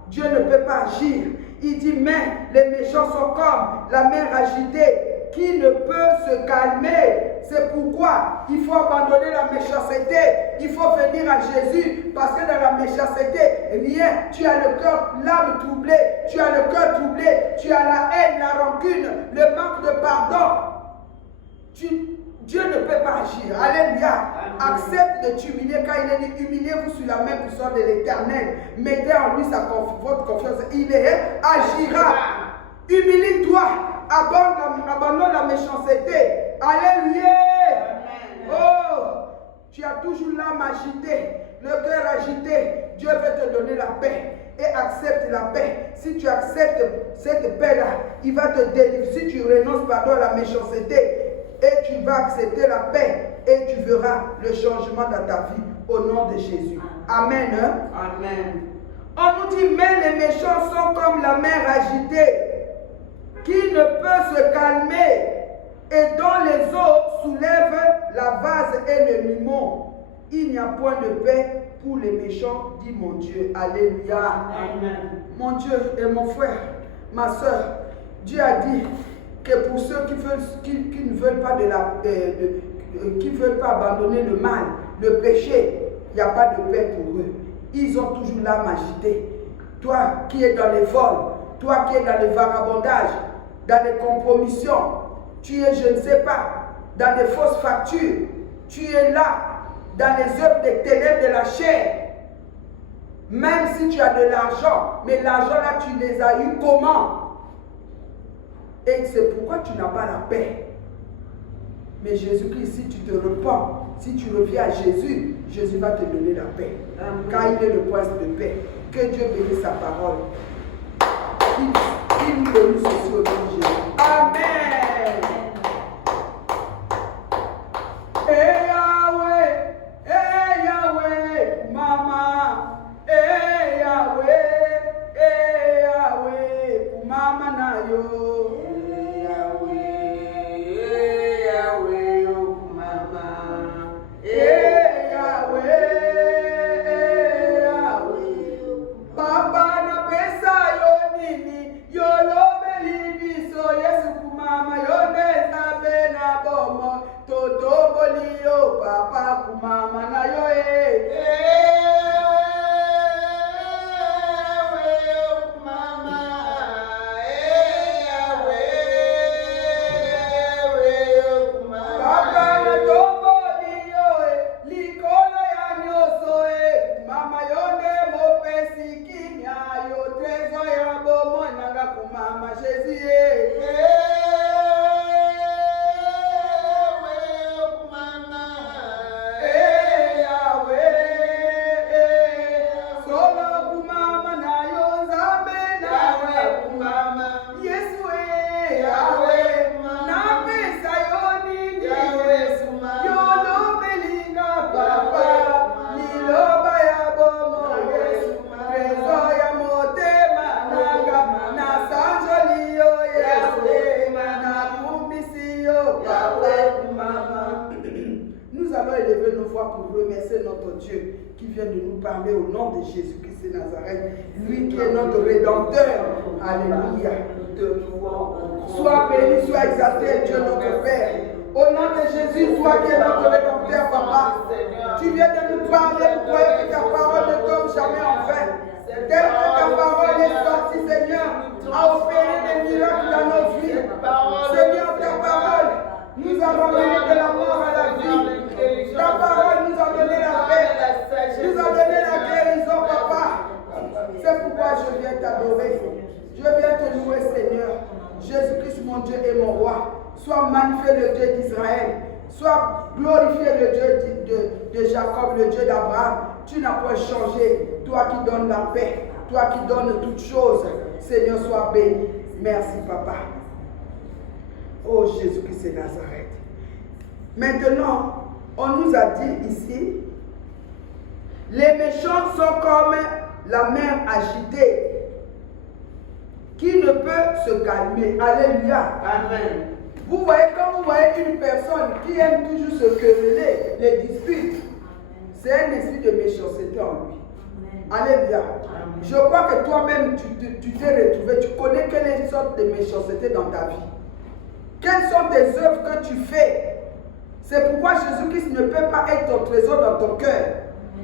Dieu ne peut pas agir. Il dit, mais les méchants sont comme la mer agitée qui ne peut se calmer. C'est pourquoi il faut abandonner la méchanceté. Il faut venir à Jésus, parce que dans la méchanceté, rien. Tu as le cœur, l'âme troublée. Tu as le cœur troublé. Tu as la haine, la rancune, le manque de pardon. Dieu ne peut pas agir. Alléluia. Accepte de t'humilier quand il est dit, humiliez-vous sur la main puissante de l'Éternel. Mettez en lui votre confiance. Il agira. Humilie-toi. Abandonne la méchanceté. Alléluia. Oh, tu as toujours l'âme agitée, le cœur agité. Dieu veut te donner la paix. Et accepte la paix. Si tu acceptes cette paix-là, il va te délivrer. Si tu renonces pardon à la méchanceté, et tu vas accepter la paix, et tu verras le changement dans ta vie au nom de Jésus. Amen. Hein? Amen. On nous dit, mais les méchants sont comme la mer agitée, qui ne peut se calmer, et dont les eaux soulèvent la vase et le limon. Il n'y a point de paix pour les méchants, dit mon Dieu. Alléluia. Amen. Mon Dieu et mon frère, ma soeur, Dieu a dit que pour ceux qui ne veulent pas qui veulent pas abandonner le mal, le péché, il n'y a pas de paix pour eux. Ils ont toujours l'âme agitée. Toi qui es dans les vols, toi qui es dans les vagabondages, dans les compromissions, tu es, je ne sais pas, dans des fausses factures, tu es là, dans les œuvres des ténèbres de la chair. Même si tu as de l'argent, mais l'argent là, tu les as eu comment? Et c'est pourquoi tu n'as pas la paix. Mais Jésus-Christ, si tu te repens, si tu reviens à Jésus, Jésus va te donner la paix. Amen. Car il est le prince de paix. Que Dieu bénisse sa parole. Il nous bénisse aussi au nom de Jésus. Amen. Eh Yahweh, Mama. Eh Yahweh, Yahweh, Mama na yo. Toto bolio, papa kumama na yo Papa na tobolio, likolo ya nyoso mama yonde mopesi kimia yo trezo ya bomo nanga kumama Jésus Nous allons élever nos voix pour remercier notre Dieu qui vient de nous parler au nom de Jésus-Christ de Nazareth, lui qui est notre Rédempteur. Alléluia. Sois béni, sois exalté, Dieu notre Père. Au nom de Jésus, toi qui es notre Rédempteur, Papa, tu viens de nous parler, nous croyons que ta parole ne tombe jamais en vain. Telle que ta parole est sortie, Seigneur, a opéré des miracles dans nos vies. Seigneur, ta parole nous a ramené de la mort à la vie. Ta parole nous a donné la paix, nous a donné la guérison, Papa. C'est pourquoi je viens t'adorer. Je viens te louer, Seigneur. Jésus-Christ, mon Dieu et mon roi. Sois magnifié le Dieu d'Israël. Sois glorifié le Dieu de Jacob, le Dieu d'Abraham. Tu n'as pas changé. Toi qui donnes la paix, toi qui donnes toutes choses. Seigneur, sois béni. Merci, Papa. Oh Jésus-Christ de Nazareth. Maintenant, on nous a dit ici, les méchants sont comme la mer agitée qui ne peut se calmer. Alléluia. Amen. Vous voyez, quand vous voyez une personne qui aime toujours se quereller, les disputes, c'est un esprit de méchanceté en lui. Alléluia. Amen. Je crois que toi-même, tu t'es retrouvé, tu connais quelle sorte de méchanceté dans ta vie. Quelles sont tes œuvres que tu fais? C'est pourquoi Jésus-Christ ne peut pas être ton trésor dans ton cœur.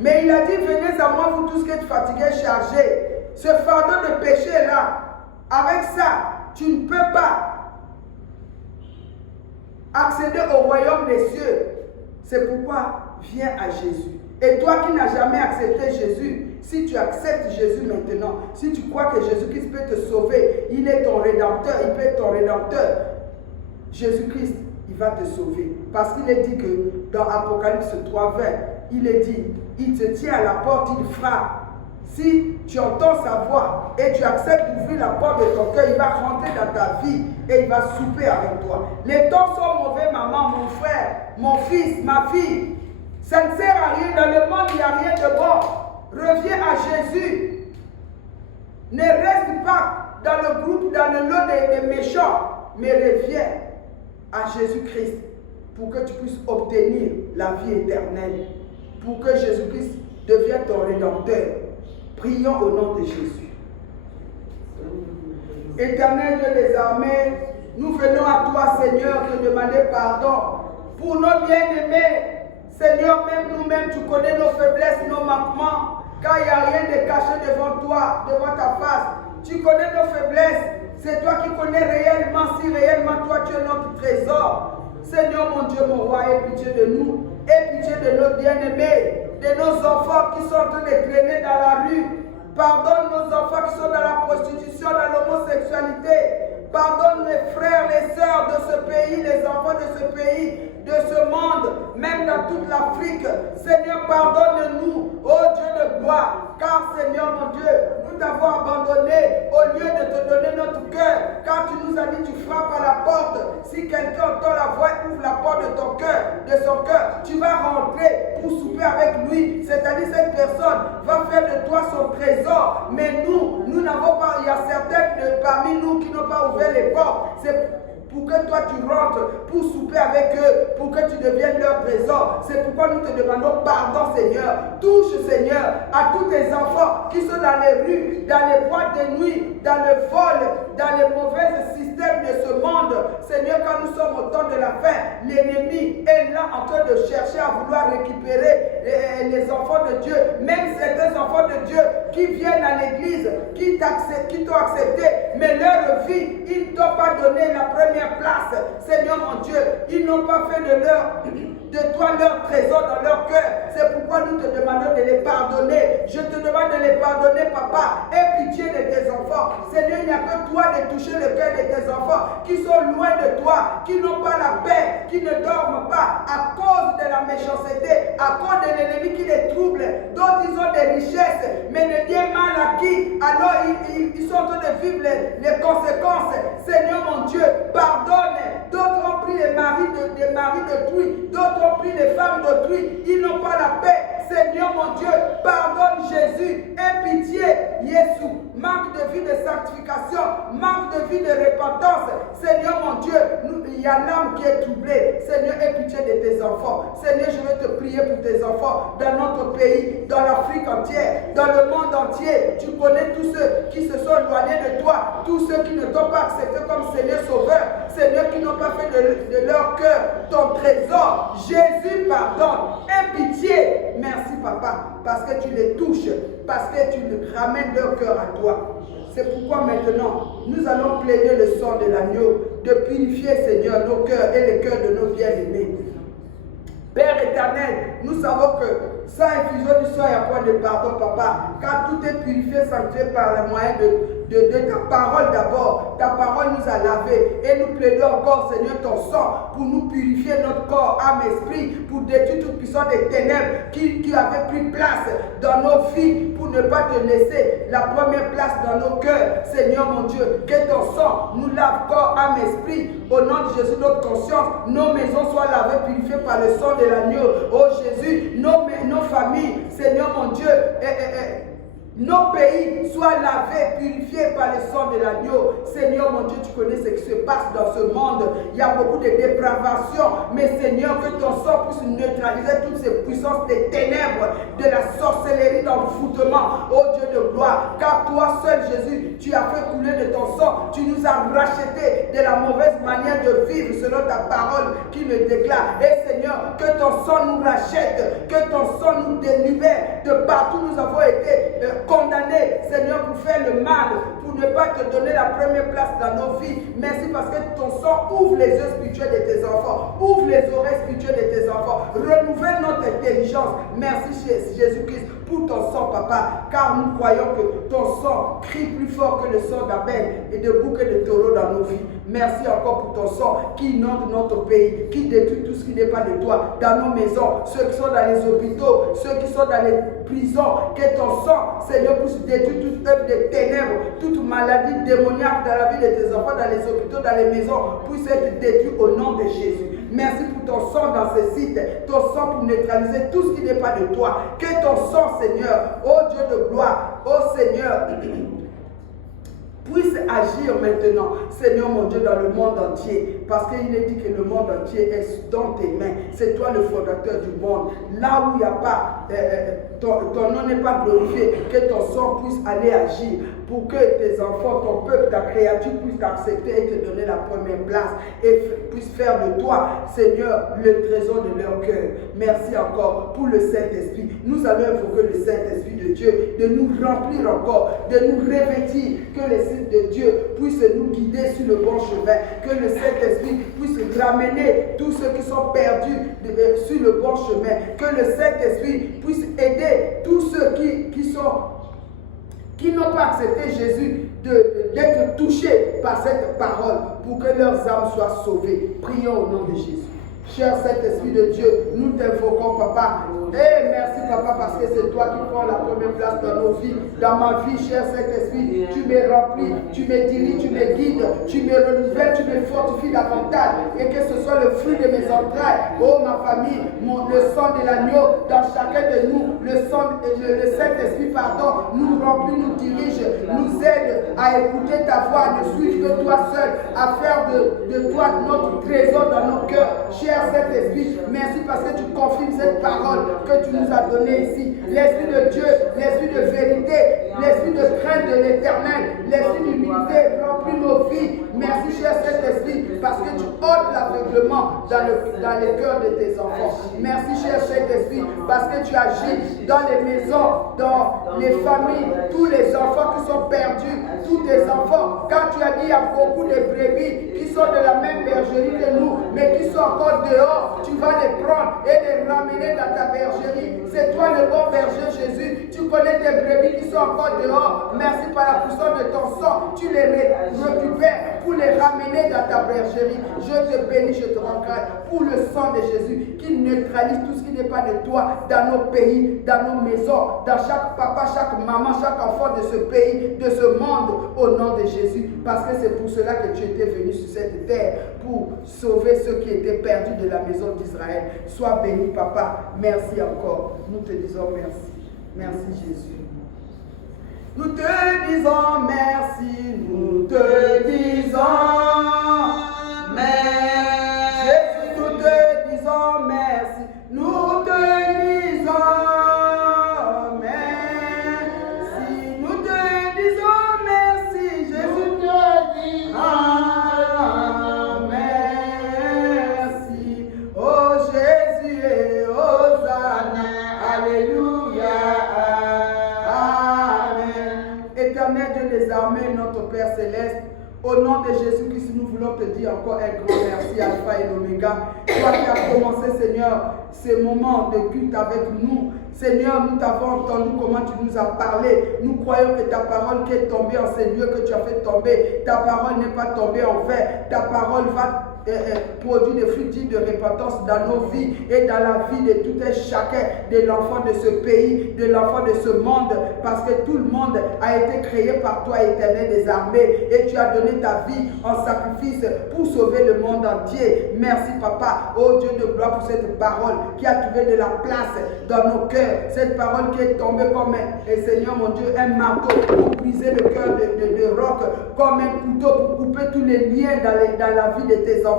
Mais il a dit, venez à moi, vous tous qui êtes fatigués, chargés. Ce fardeau de péché-là, avec ça, tu ne peux pas accéder au royaume des cieux. C'est pourquoi viens à Jésus. Et toi qui n'as jamais accepté Jésus, si tu acceptes Jésus maintenant, si tu crois que Jésus-Christ peut te sauver, il est ton rédempteur, il peut être ton rédempteur. Jésus-Christ, il va te sauver. Parce qu'il est dit que dans Apocalypse 3:20, il est dit, il te tient à la porte, il frappe. Si tu entends sa voix et tu acceptes d'ouvrir la porte de ton cœur, il va rentrer dans ta vie et il va souper avec toi. Les temps sont mauvais, maman, mon frère, mon fils, ma fille. Ça ne sert à rien. Dans le monde, il n'y a rien de bon. Reviens à Jésus. Ne reste pas dans le groupe, dans le lot des méchants, mais reviens à Jésus-Christ pour que tu puisses obtenir la vie éternelle, pour que Jésus-Christ devienne ton rédempteur. Prions au nom de Jésus. Éternel Dieu des armées, nous venons à toi, Seigneur, te demander pardon pour nos bien-aimés. Seigneur, même nous-mêmes, tu connais nos faiblesses, nos manquements, car il n'y a rien de caché devant toi, devant ta face. Tu connais nos faiblesses. C'est toi qui connais réellement, si réellement toi tu es notre trésor. Seigneur mon Dieu, mon roi, aie pitié de nous. Aie pitié de nos bien-aimés, de nos enfants qui sont en train de traîner dans la rue. Pardonne nos enfants qui sont dans la prostitution, dans l'homosexualité. Pardonne mes frères, les sœurs de ce pays, les enfants de ce pays, de ce monde, même dans toute l'Afrique. Seigneur, pardonne-nous, ô Dieu de gloire, car Seigneur mon Dieu, nous t'avons abandonné au lieu de te donner notre cœur, car tu nous as dit, tu frappes à la porte. Si quelqu'un entend la voix, ouvre la porte de ton cœur, de son cœur, tu vas rentrer pour souper avec lui. C'est-à-dire cette personne va faire de toi son trésor. Mais nous n'avons pas, il y a certains parmi nous qui n'ont pas ouvert les portes. C'est pour que toi tu rentres, pour souper avec eux, pour que tu deviennes leur trésor. C'est pourquoi nous te demandons pardon, Seigneur. Touche, Seigneur, à tous tes enfants qui sont dans les rues, dans les boîtes de nuit, dans le vol, dans les mauvais systèmes de ce monde. Seigneur, quand nous sommes au temps de la fin, l'ennemi est là en train de chercher à vouloir récupérer les enfants de Dieu, même certains enfants de Dieu qui viennent à l'église, qui t'ont accepté, mais leur vie, ils ne t'ont pas donné la première place. Seigneur mon Dieu, ils n'ont pas fait de toi leur trésor dans leur cœur. C'est pourquoi nous te demandons de les pardonner. Je te demande de les pardonner, papa. Aie pitié de tes enfants. Seigneur, il n'y a que toi de toucher le cœur de tes enfants qui sont loin de toi, qui n'ont pas la paix, qui ne dorment pas à cause de la méchanceté, à cause de l'ennemi qui les trouble. D'autres, ils ont des richesses, mais le bien mal acquis. Alors, ils sont en train de vivre les conséquences. Seigneur mon Dieu, pardonne. D'autres ont pris les maris d'autrui. D'autres ont pris les femmes d'autrui. Ils n'ont pas la paix. Seigneur mon Dieu, pardonne Jésus. Aie pitié, Jésus. Manque de vie de sanctification, manque de vie de repentance. Seigneur mon Dieu, il y a l'âme qui est troublée. Seigneur, aie pitié de tes enfants. Seigneur, je veux te prier pour tes enfants dans notre pays, dans l'Afrique entière, dans le monde entier. Tu connais tous ceux qui se sont éloignés de toi, tous ceux qui ne t'ont pas accepté comme Seigneur Sauveur. Seigneur, qui n'ont pas fait de leur cœur ton trésor. Jésus, pardonne. Aie pitié. Merci, papa, parce que tu les touches, parce que tu ramènes leur cœur à toi. C'est pourquoi maintenant, nous allons plaider le sang de l'agneau, de purifier, Seigneur, nos cœurs et les cœurs de nos bien-aimés. Père éternel, nous savons que sans infusion du sang, il n'y a point de pardon, papa, car tout est purifié, sanctifié par le moyen de ta parole d'abord. Ta parole nous a lavés et nous plaidons encore, Seigneur, ton sang pour nous purifier notre corps, âme, esprit, pour détruire toute puissance des ténèbres qui avait pris place dans nos vies, pour ne pas te laisser la première place dans nos cœurs. Seigneur mon Dieu, que ton sang nous lave corps, âme, esprit. Au nom de Jésus, notre conscience, nos maisons soient lavées, purifiées par le sang de l'agneau. Oh Jésus, nos familles, Seigneur mon Dieu, nos pays soient lavés, purifiés par le sang de l'agneau. Seigneur mon Dieu, tu connais ce qui se passe dans ce monde. Il y a beaucoup de dépravation. Mais Seigneur, que ton sang puisse neutraliser toutes ces puissances des ténèbres, de la sorcellerie, d'envoûtement. Oh Dieu de gloire, car toi seul, Jésus, tu as fait couler de ton sang. Tu nous as rachetés de la mauvaise manière de vivre selon ta parole qui le déclare. Et Seigneur, que ton sang nous rachète, que ton sang nous délivre de partout où nous avons été condamnés, Seigneur, pour faire le mal, pour ne pas te donner la première place dans nos vies. Merci parce que ton sang ouvre les yeux spirituels de tes enfants, ouvre les oreilles spirituelles de tes enfants, renouvelle notre intelligence. Merci Jésus-Christ pour ton sang, papa, car nous croyons que ton sang crie plus fort que le sang d'Abel et de boucs et de taureaux dans nos vies. Merci encore pour ton sang qui inonde notre pays, qui détruit tout ce qui n'est pas de toi dans nos maisons, ceux qui sont dans les hôpitaux, ceux qui sont dans les prisons. Que ton sang, Seigneur, puisse détruire toute œuvre de ténèbres, toute maladie démoniaque dans la vie de tes enfants, dans les hôpitaux, dans les maisons, puisse être détruit au nom de Jésus. Merci pour ton sang dans ces sites, ton sang pour neutraliser tout ce qui n'est pas de toi. Que ton sang, Seigneur, ô Dieu de gloire, ô Seigneur, puisse agir maintenant, Seigneur mon Dieu, dans le monde entier. Parce qu'il est dit que le monde entier est dans tes mains. C'est toi le fondateur du monde. Là où il n'y a pas, ton nom n'est pas glorifié, que ton sang puisse aller agir pour que tes enfants, ton peuple, ta créature puisse t'accepter et te donner la première place et puisse faire de toi, Seigneur, le trésor de leur cœur. Merci encore pour le Saint-Esprit. Nous allons invoquer le Saint-Esprit de Dieu, de nous remplir encore, de nous revêtir, que l'Esprit de Dieu puisse nous guider sur le bon chemin, que le Saint-Esprit puisse ramener tous ceux qui sont perdus sur le bon chemin, que le Saint-Esprit puisse aider tous ceux qui n'ont pas accepté Jésus d'être touchés par cette parole pour que leurs âmes soient sauvées. Prions au nom de Jésus. Cher Saint-Esprit de Dieu, nous t'invoquons, papa. Et merci, papa, parce que c'est toi qui prends la première place dans nos vies. Dans ma vie, cher Saint-Esprit, tu me remplis, tu me diriges, tu me guides, tu me renouvelles, tu me fortifies davantage. Et que ce soit le fruit de mes entrailles, oh ma famille, le sang de l'agneau dans chacun de nous, le Saint-Esprit, pardon, nous remplit, nous dirige, nous aide à écouter ta voix, à ne suivre que toi seul, à faire de toi notre trésor dans nos cœurs. Cher Saint-Esprit, merci parce que tu confirmes cette parole que tu nous as donnée ici. L'Esprit de Dieu, l'Esprit de vérité, l'Esprit de crainte de l'Éternel, l'Esprit d'humilité remplit nos vies. Merci, cher Saint-Esprit, parce que tu ôtes l'aveuglement dans les cœurs de tes enfants. Merci, cher Saint-Esprit, parce que tu agis dans les maisons, dans les familles, tous les enfants qui sont perdus, tous tes enfants. Quand tu as dit, il y a beaucoup de brebis qui sont de la même bergerie que nous, mais qui sont encore dehors, tu vas les prendre et les ramener dans ta bergerie. C'est toi le bon berger, Jésus. Tu connais tes brebis qui sont encore dehors. Merci par la puissance de ton sang. Tu les récupères pour les ramener dans ta bergerie. Je te bénis, je te rends grâce pour le sang de Jésus qui neutralise tout ce qui n'est pas de toi dans nos pays, dans nos maisons, dans chaque papa, chaque maman, chaque enfant de ce pays, de ce monde, au nom de Jésus. Parce que c'est pour cela que tu étais venu sur cette terre, pour sauver ceux qui étaient perdus de la maison d'Israël. Sois béni, papa. Merci encore. Nous te disons merci. Merci, Jésus. Nous te disons merci. Nous te disons merci. Jésus, nous te disons merci. Nous te disons merci. Nous te disons merci. Jésus, te dit merci. Oh Jésus et Hosanna. Alléluia. Amen. Éternel Dieu des armées, notre Père céleste, au nom de Jésus-Christ, nous voulons te dire encore un grand merci, Alpha et l'Oméga. Toi qui as commencé, Seigneur, ces moments de culte avec nous. Seigneur, nous t'avons entendu comment tu nous as parlé. Nous croyons que ta parole qui est tombée en ces lieux que tu as fait tomber, ta parole n'est pas tombée en vain. Ta parole va produire des fruits dignes de repentance dans nos vies et dans la vie de tout un chacun, de l'enfant de ce pays, de l'enfant de ce monde, parce que tout le monde a été créé par toi, Éternel des armées, et tu as donné ta vie en sacrifice pour sauver le monde entier. Merci, Papa, ô Dieu de gloire, pour cette parole qui a trouvé de la place dans nos cœurs, cette parole qui est tombée comme Seigneur mon Dieu, un marteau pour briser le cœur de roc, comme un couteau pour couper tous les liens dans la vie de tes enfants.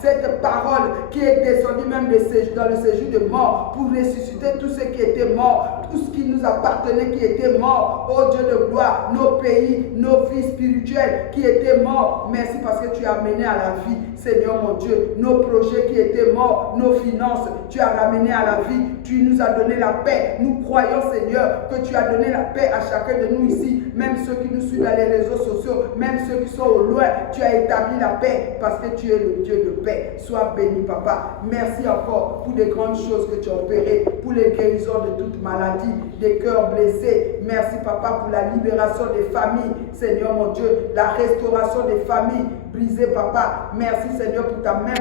Cette parole qui est descendue même dans le séjour de mort pour ressusciter tous ceux qui étaient morts, tout ce qui nous appartenait qui était mort. Oh Dieu de gloire, nos pays, nos vies spirituelles qui étaient morts. Merci parce que tu as amené à la vie, Seigneur mon Dieu, nos projets qui étaient morts, nos finances, tu as ramené à la vie. Tu nous as donné la paix. Nous croyons, Seigneur, que tu as donné la paix à chacun de nous ici, même ceux qui nous suivent dans les réseaux sociaux, même ceux qui sont au loin. Tu as établi la paix parce que tu es le Dieu de paix. Sois béni, Papa. Merci encore pour les grandes choses que tu as opérées, pour les guérisons de toute maladie, des cœurs blessés. Merci, Papa, pour la libération des familles, Seigneur mon Dieu, la restauration des familles brisées, Papa. Merci, Seigneur, pour ta main